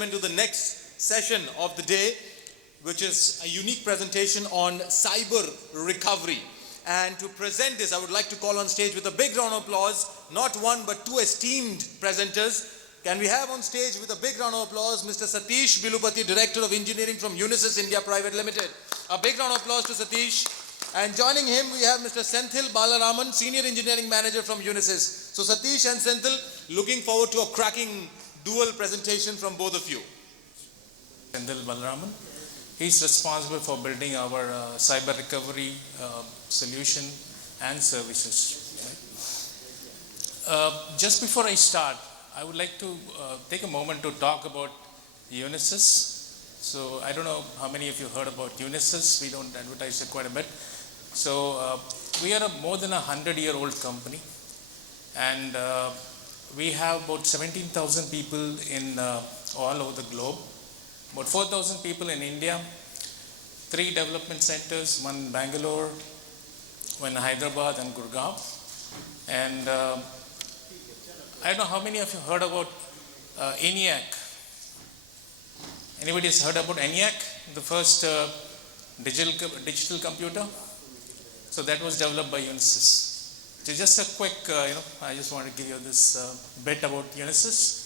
Into the next session of the day, which is a unique presentation on cyber recovery. And to present this, I would like to call on stage with a big round of applause, not one but two esteemed presenters. Can we have on stage with a big round of applause Mr. Satish Bilupati, Director of Engineering from Unisys India Private Limited. A big round of applause to Satish. And joining him we have Mr. Senthil Balaraman, Senior Engineering Manager from Unisys. So Satish and Senthil, looking forward to a cracking dual presentation from both of you. Senthil Balaraman. He's responsible for building our cyber recovery solution and services. Right? Just before I start, I would like to take a moment to talk about Unisys. So I don't know how many of you heard about Unisys. We don't advertise it quite a bit. So we are a more than 100-year-old company, and we have about 17,000 people in all over the globe, about 4,000 people in India, 3 development centers, one in Bangalore, one in Hyderabad and Gurgaon. And I don't know how many of you heard about ENIAC. Anybody has heard about ENIAC, the first digital computer? So that was developed by Unisys. So just a quick, I just want to give you this bit about Unisys.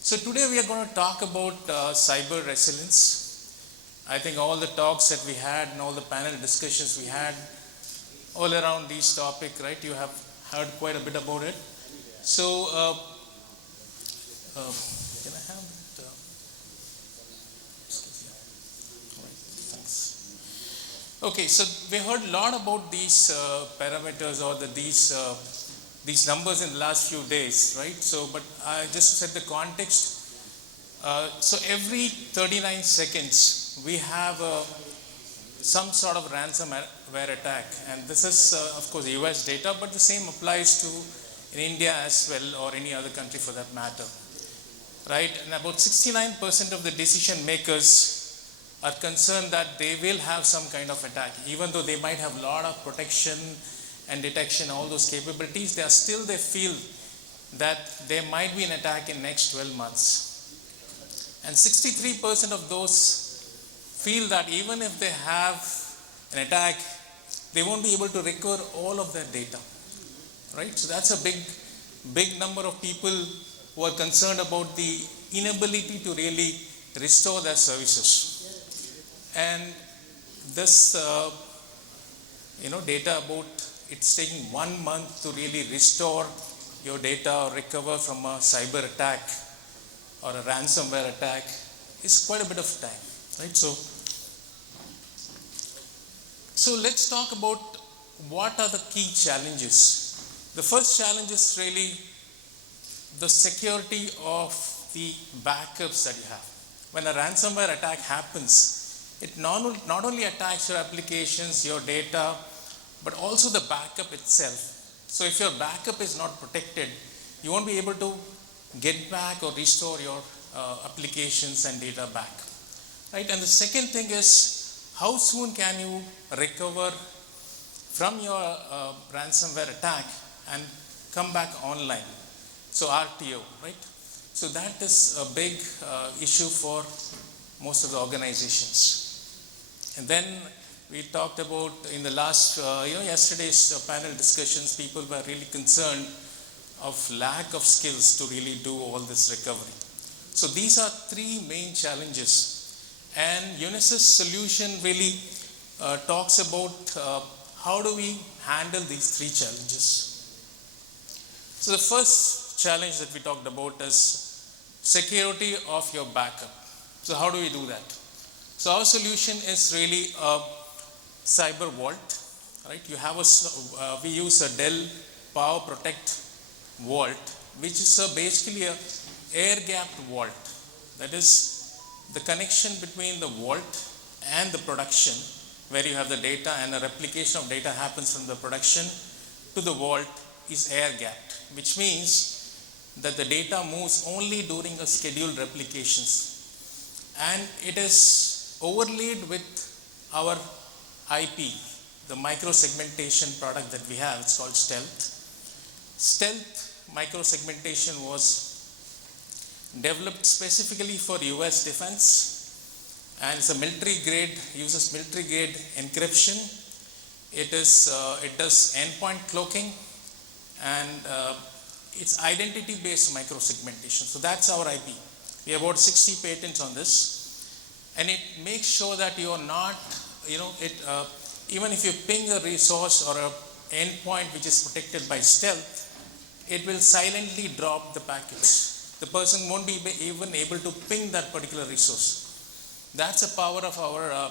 So today we are going to talk about cyber resilience. I think all the talks that we had and all the panel discussions we had all around this topic, right? You have heard quite a bit about it. So can I have it? Excuse me. All right, thanks. Okay, so we heard a lot about these parameters or these numbers in the last few days, right? So, but I just set the context. So every 39 seconds, we have some sort of ransomware attack, and this is, of course, US data, but the same applies to in India as well, or any other country for that matter, right? And about 69% of the decision makers are concerned that they will have some kind of attack, even though they might have a lot of protection and detection, all those capabilities. They feel that there might be an attack in next 12 months. And 63% of those feel that even if they have an attack, they won't be able to recover all of their data, right? So that's a big number of people who are concerned about the inability to really restore their services. And this, data about it's taking 1 month to really restore your data or recover from a cyber attack or a ransomware attack is quite a bit of time, right? So let's talk about what are the key challenges. The first challenge is really the security of the backups that you have. When a ransomware attack happens, it not only attacks your applications, your data, but also the backup itself. So if your backup is not protected, you won't be able to get back or restore your applications and data back, right? And the second thing is, how soon can you recover from your ransomware attack and come back online? So RTO, right? So that is a big issue for most of the organizations. And then we talked about in the last, yesterday's panel discussions, people were really concerned of lack of skills to really do all this recovery. So these are 3 main challenges. And Unisys solution really talks about how do we handle these 3 challenges. So the first challenge that we talked about is security of your backup. So how do we do that? So our solution is really a cyber vault, right? You have we use a Dell Power Protect vault, which is basically a air-gapped vault. That is the connection between the vault and the production, where you have the data and a replication of data happens from the production to the vault is air-gapped, which means that the data moves only during a scheduled replications. And it is overlaid with our IP, the micro-segmentation product that we have. It's called Stealth. Stealth micro-segmentation was developed specifically for US defense, and it's a military grade, uses military grade encryption. It does endpoint cloaking, and it's identity based microsegmentation. So that's our IP. We have about 60 patents on this, and it makes sure that you are not, even if you ping a resource or a endpoint which is protected by stealth, it will silently drop the packets. The person won't be even able to ping that particular resource. That's the power of our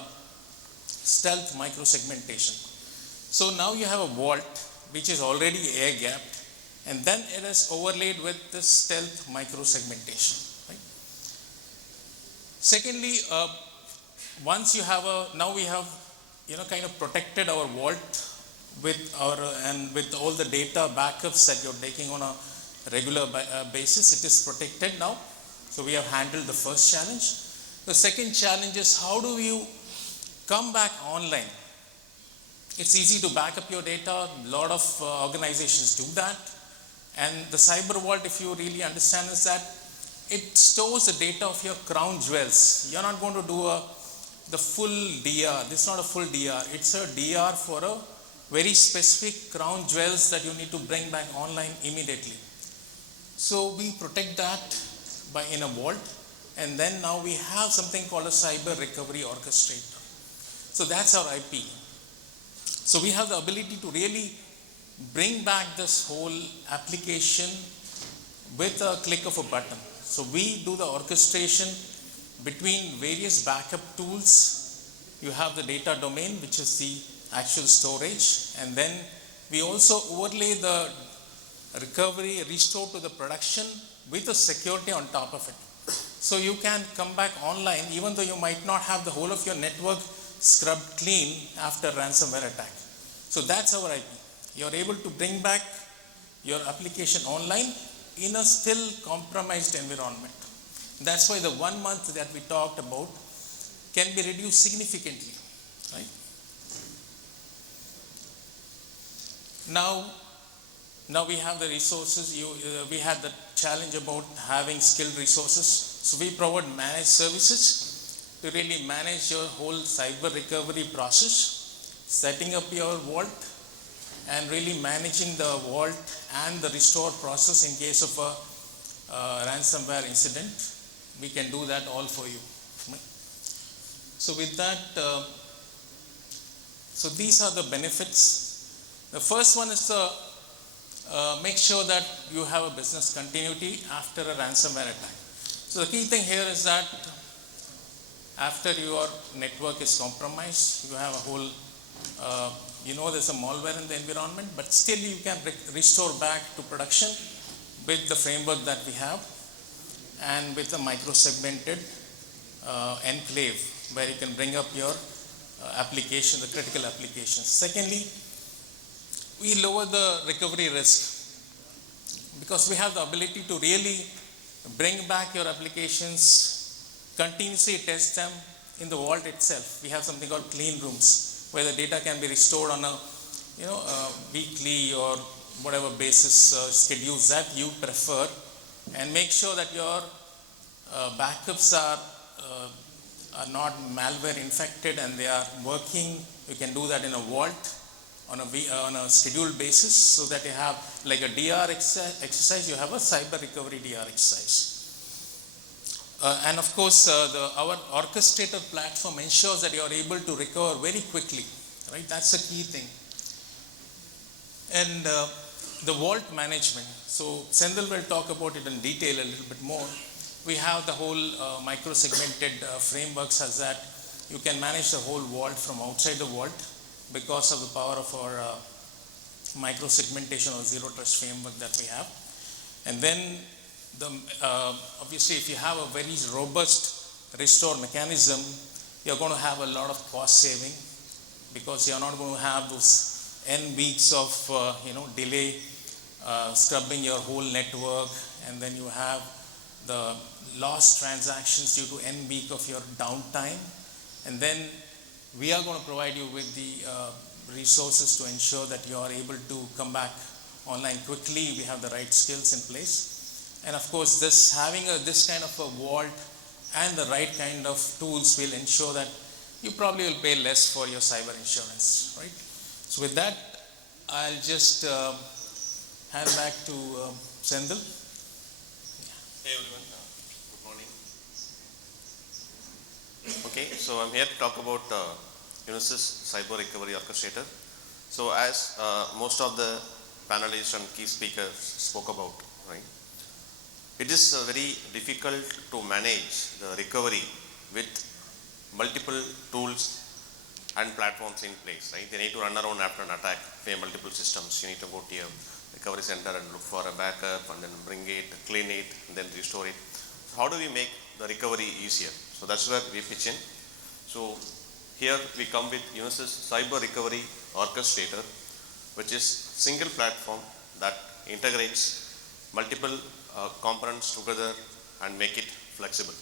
stealth microsegmentation. So now you have a vault which is already air gapped, and then it is overlaid with this stealth microsegmentation. Right? Secondly, once you have now we have kind of protected our vault with with all the data backups that you're taking on a regular basis. It is protected now. So we have handled the first challenge. The second challenge is, how do you come back online? It's easy to back up your data. A lot of organizations do that. And the Cyber Vault, if you really understand, is that it stores the data of your crown jewels. You're not going to do the full DR. This is not a full DR. It's a DR for a very specific crown jewels that you need to bring back online immediately. So we protect that in a vault, and then now we have something called a CyberRecovery Orchestrator. So that's our IP. So we have the ability to really bring back this whole application with a click of a button. So we do the orchestration between various backup tools. You have the data domain, which is the actual storage, and then we also overlay the recovery, restore to the production with the security on top of it. So you can come back online even though you might not have the whole of your network scrubbed clean after ransomware attack. So that's our IP. You're able to bring back your application online in a still compromised environment. That's why the 1 month that we talked about can be reduced significantly, right? Now we have the resources. We had the challenge about having skilled resources. So we provide managed services to really manage your whole cyber recovery process, setting up your vault, and really managing the vault and the restore process in case of a ransomware incident. We can do that all for you. So with that, so these are the benefits. The first one is to make sure that you have a business continuity after a ransomware attack. So the key thing here is that after your network is compromised, you have a whole, there's a malware in the environment, but still you can restore back to production with the framework that we have and with a micro-segmented enclave where you can bring up your application, the critical applications. Secondly, we lower the recovery risk because we have the ability to really bring back your applications, continuously test them in the vault itself. We have something called clean rooms where the data can be restored on a weekly or whatever basis schedules that you prefer, and make sure that your backups are not malware infected and they are working. You can do that in a vault on a scheduled basis, so that you have like a DR exercise, you have a cyber recovery DR exercise. And of course, our orchestrator platform ensures that you are able to recover very quickly, right? That's the key thing. And the vault management. So Senthil will talk about it in detail a little bit more. We have the whole micro-segmented frameworks as that you can manage the whole vault from outside the vault because of the power of our micro-segmentation or zero trust framework that we have. And then obviously if you have a very robust restore mechanism, you're going to have a lot of cost saving because you're not going to have those n weeks of delay scrubbing your whole network, and then you have the lost transactions due to n week of your downtime. And then we are going to provide you with the resources to ensure that you are able to come back online quickly. We have the right skills in place. And of course, having this kind of a vault and the right kind of tools will ensure that you probably will pay less for your cyber insurance, right? So with that, I'll just hand back to Senthil. Hey everyone, good morning. Okay, so I'm here to talk about Unisys CyberRecovery Orchestrator. So as most of the panelists and key speakers spoke about, right? It is very difficult to manage the recovery with multiple tools and platforms in place, right? They need to run around after an attack, pay multiple systems. You need to go to your recovery center and look for a backup and then bring it, clean it, and then restore it. So how do we make the recovery easier? So that's where we pitch in. So here we come with Unisys CyberRecovery Orchestrator, which is single platform that integrates multiple components together and make it flexible.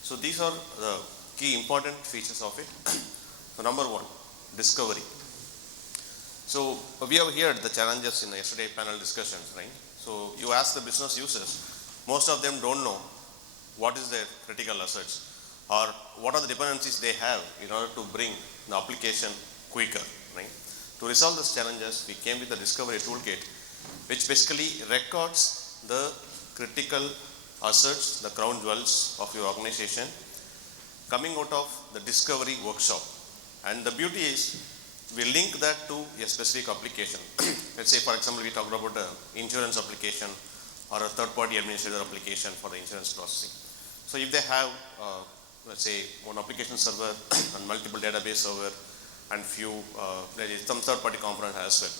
So these are the key important features of it. So number one, discovery. So we have heard the challenges in the yesterday panel discussions, right? So you ask the business users, most of them don't know what is their critical assets or what are the dependencies they have in order to bring the application quicker, right? To resolve these challenges, we came with the discovery toolkit, which basically records the critical assets, the crown jewels of your organization, coming out of the discovery workshop. And the beauty is, we link that to a specific application. Let's say, for example, we talked about an insurance application or a third-party administrator application for the insurance processing. So if they have, let's say, one application server and multiple database server and few, some third-party component as well.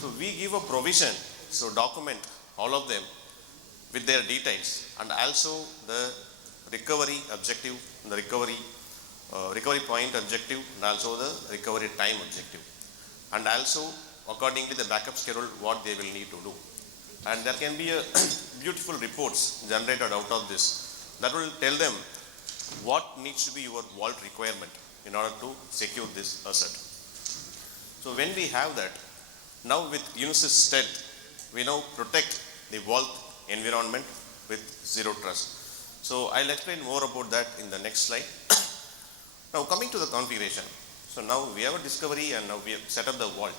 So we give a provision, so document all of them with their details and also the recovery objective, the recovery point objective, and also the recovery time objective, and also according to the backup schedule what they will need to do. And there can be a beautiful reports generated out of this that will tell them what needs to be your vault requirement in order to secure this asset. So when we have that, now with Unisys Stealth, we now protect the vault environment with zero trust. So I'll explain more about that in the next slide. Now coming to the configuration. So now we have a discovery and now we have set up the vault.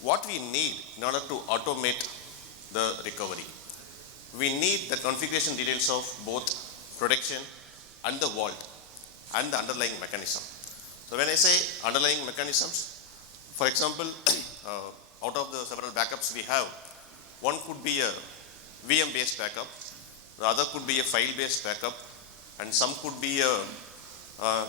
What we need in order to automate the recovery, we need the configuration details of both protection and the vault and the underlying mechanism. So when I say underlying mechanisms, for example, out of the several backups we have, one could be a VM based backup, the other could be a file based backup, and some could be a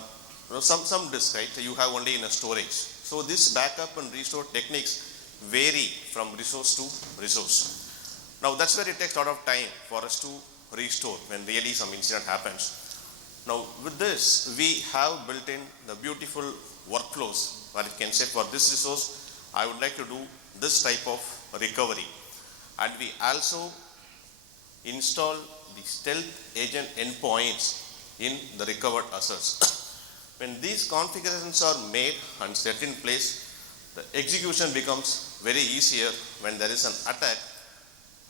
some disk, right? So you have only in a storage. So this backup and restore techniques vary from resource to resource. Now that's where it takes a lot of time for us to restore when really some incident happens. Now with this, we have built in the beautiful workflows where you can say for this resource, I would like to do this type of recovery. And we also install the stealth agent endpoints in the recovered assets. When these configurations are made and set in place, the execution becomes very easier when there is an attack,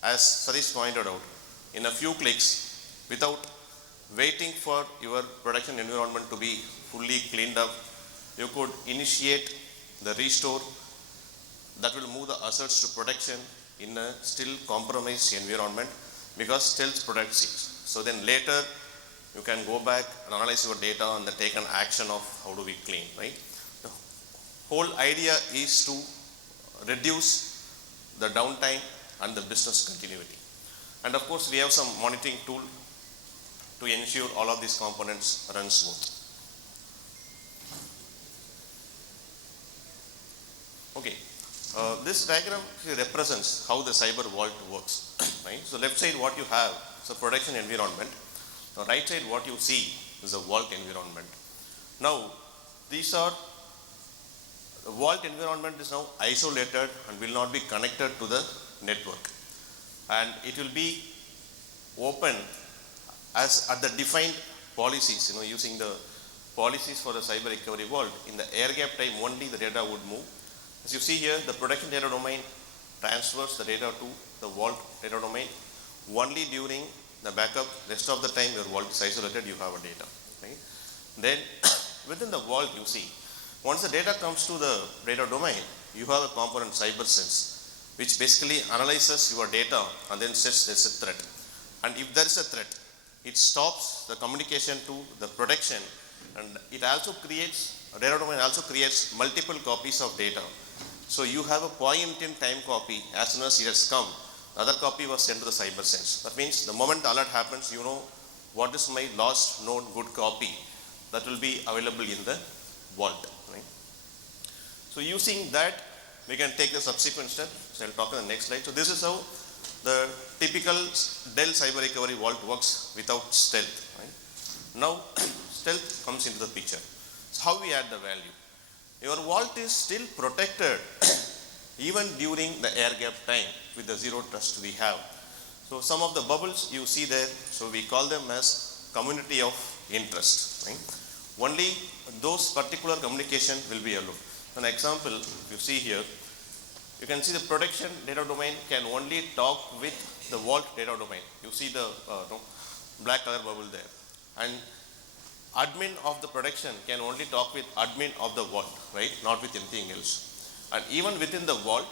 as Satish pointed out, in a few clicks without waiting for your production environment to be fully cleaned up. You could initiate the restore that will move the assets to protection in a still compromised environment because stealth protects it. So then later you can go back and analyze your data and then take an action of how do we clean, right? The whole idea is to reduce the downtime and the business continuity. And of course, we have some monitoring tool to ensure all of these components run smooth. Okay, this diagram represents how the cyber vault works, right? So left side what you have is a production environment. The right side what you see is a vault environment. Now these are, the vault environment is now isolated and will not be connected to the network, and it will be open as at the defined policies, using the policies for the cyber recovery vault. In the air gap time only the data would move. As you see here, the production data domain transfers the data to the vault data domain. Only during the backup, rest of the time your vault is isolated, you have a data. Right? Then within the vault you see, once the data comes to the data domain, you have a component CyberSense, which basically analyzes your data and then says there's a threat. And if there is a threat, it stops the communication to the protection, and it also creates, a data domain also creates multiple copies of data. So you have a point in time copy. As soon as it has come, the other copy was sent to the CyberSense. That means the moment the alert happens, you know what is my lost known good copy that will be available in the vault. Right? So using that, we can take the subsequent step. So I'll talk in the next slide. So this is how the typical Dell Cyber Recovery Vault works without stealth. Right? Now stealth comes into the picture. So how we add the value? Your vault is still protected even during the air gap time with the zero trust we have. So some of the bubbles you see there, so we call them as community of interest. Right? Only those particular communication will be allowed. An example, if you see here, you can see the protection data domain can only talk with the vault data domain. You see the black color bubble there. And admin of the protection can only talk with admin of the vault, right? Not with anything else. And even within the vault,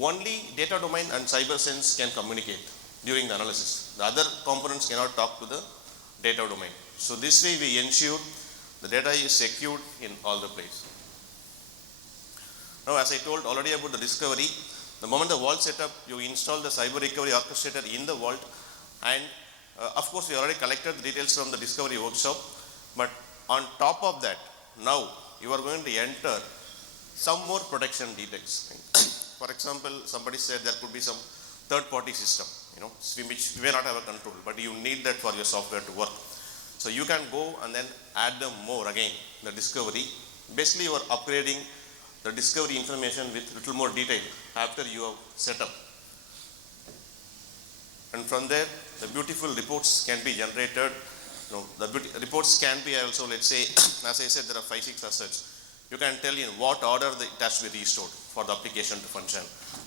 only data domain and CyberSense can communicate during the analysis. The other components cannot talk to the data domain. So this way we ensure the data is secured in all the places. Now, as I told already about the discovery, the moment the vault setup, you install the CyberRecovery Orchestrator in the vault, and of course, we already collected the details from the discovery workshop, but on top of that, now you are going to enter some more protection details. For example, somebody said there could be some third-party system, which you may not have a control, but you need that for your software to work. So you can go and then add them more again, the discovery. Basically, you are upgrading the discovery information with little more detail after you have set up. And from there, the beautiful reports can be generated. The reports can be also, let's say, as I said, there are 5-6 assets. You can tell in what order it has to be restored for the application to function.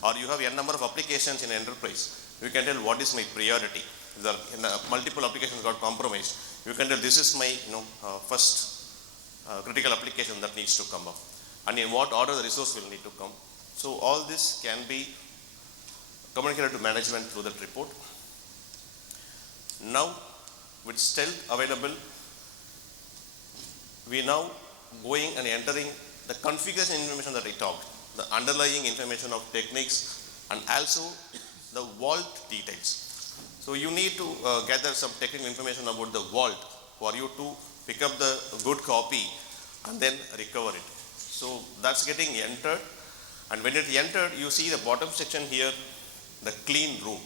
Or you have a number of applications in enterprise. You can tell what is my priority. If there are multiple applications got compromised, you can tell this is my first critical application that needs to come up. And in what order the resource will need to come. So all this can be communicated to management through that report. Now, with stealth available, we now going and entering the configuration information that I talked, the underlying information of techniques, and also the vault details. So you need to gather some technical information about the vault for you to pick up the good copy and then recover it. So that's getting entered, and when it entered, you see the bottom section here, the clean room.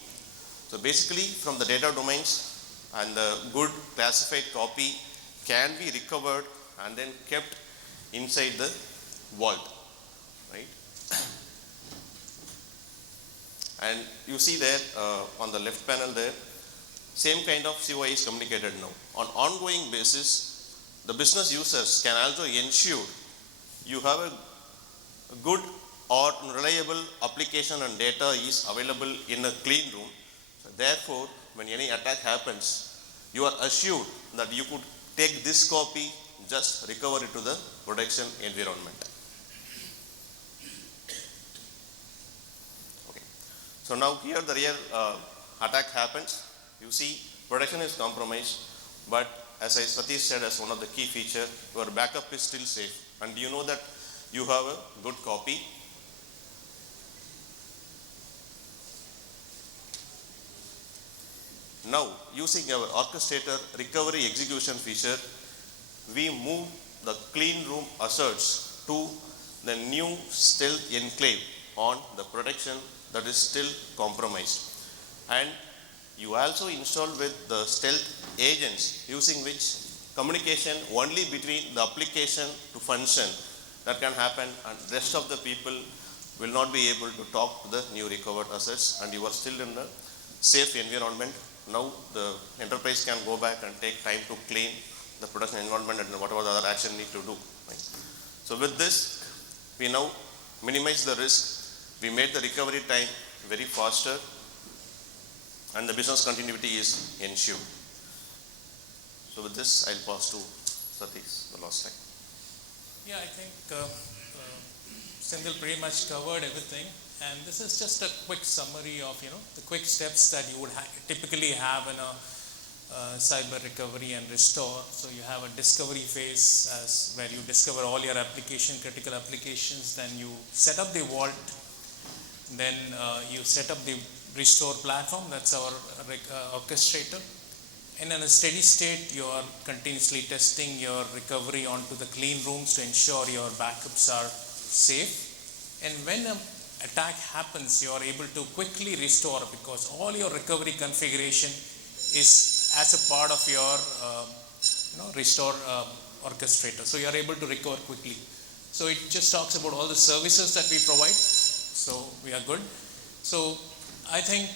So basically from the data domains and the good classified copy can be recovered and then kept inside the vault, right? And you see there on the left panel there, same kind of COI is communicated now. On ongoing basis, the business users can also ensure you have a good or reliable application and data is available in a clean room. So therefore, when any attack happens, you are assured that you could take this copy, just recover it to the production environment. Okay. So now here the real attack happens. You see production is compromised, but as Satish said, as one of the key features, your backup is still safe. And you know that you have a good copy. Now, using our orchestrator recovery execution feature, we move the clean room asserts to the new stealth enclave on the protection that is still compromised. And you also install with the stealth agents, using which communication only between the application to function that can happen, and rest of the people will not be able to talk to the new recovered assets, and you are still in a safe environment. Now the enterprise can go back and take time to clean the production environment and whatever the other action need to do. Right? So with this, we now minimize the risk. We made the recovery time very faster, and the business continuity is ensured. So with this, I'll pass to Satish, the last slide. Yeah, I think Senthil pretty much covered everything, and this is just a quick summary of the quick steps that you would typically have in a cyber recovery and restore. So you have a discovery phase where you discover all your critical applications, then you set up the vault, then you set up the restore platform, that's our orchestrator. And in a steady state, you are continuously testing your recovery onto the clean rooms to ensure your backups are safe. And when an attack happens, you are able to quickly restore because all your recovery configuration is as a part of your restore orchestrator. So you are able to recover quickly. So it just talks about all the services that we provide. So we are good. So I think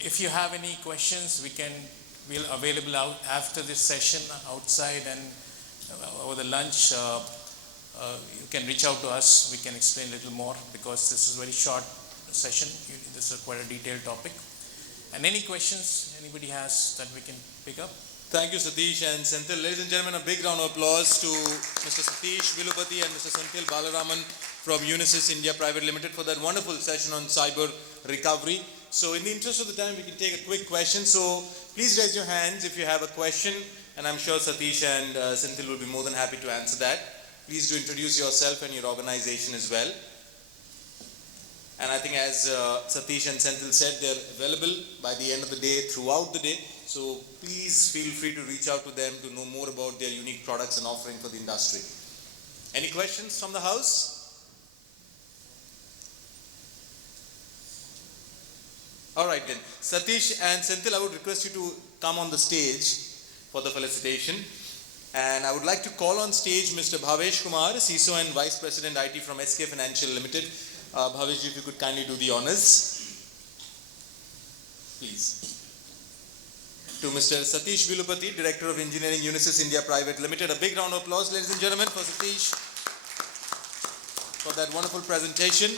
if you have any questions, we'll available out after this session outside, and over the lunch you can reach out to us. We can explain a little more because this is a very short session. This is quite a detailed topic. And any questions anybody has that we can pick up? Thank you, Satish and Senthil. Ladies and gentlemen, a big round of applause to Mr. Satish Bilupati and Mr. Senthil Balaraman from Unisys India Pvt Ltd for that wonderful session on cyber recovery. So in the interest of the time, we can take a quick question. So please raise your hands if you have a question, and I'm sure Satish and Senthil will be more than happy to answer that. Please do introduce yourself and your organization as well. And I think as Satish and Senthil said, they're available by the end of the day, throughout the day. So please feel free to reach out to them to know more about their unique products and offering for the industry. Any questions from the house? All right then. Satish and Senthil, I would request you to come on the stage for the felicitation. And I would like to call on stage Mr. Bhavesh Kumar, CISO and Vice President IT from SK Financial Limited. Bhavesh, if you could kindly do the honors. Please. To Mr. Satish Bilupati, Director of Engineering, Unisys India Pvt Ltd. A big round of applause, ladies and gentlemen, for Satish for that wonderful presentation.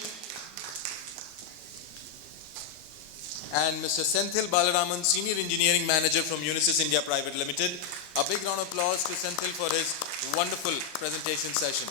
And Mr. Senthil Balaraman, Senior Engineering Manager from Unisys India Pvt Ltd. A big round of applause to Senthil for his wonderful presentation session.